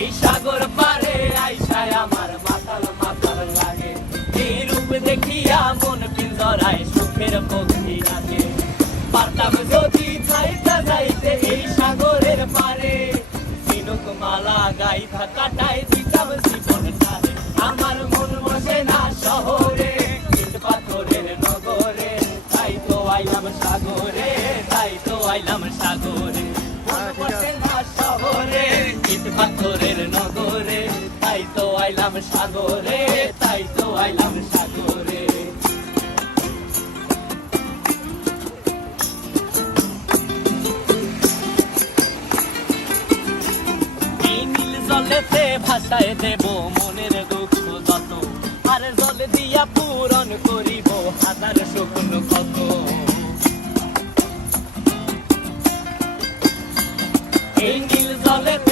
এই সাগর পারে আইসায় আমার মাতাল মাতাল লাগে, এই রূপ দেখিয়া মন পিঞ্জরায় সুখের পক্ষী লাগে। পারতাম যদি যাইতে যাইতে এই সাগরের পারে, ঝিনুক মালা গাইথা কাটাই দিতাম জীবনটারে। আমার মন বসে না শহরে, ইট পাথরের নগরে, তাই তো আইলাম সাগরে, তাই তো আইলাম সাগরে। মন বসে না শহরে, ইট পাথরের নগরে, তাই তো আইলাম সাগরে, তাই তো আইলাম সাগরে। এই নীল জলেতে ভাসায় দেব মনের দুঃখ যত, আর জল দিয়া পূরণ করিব হাজার স্বপ্ন কত। এই নীল জলেতে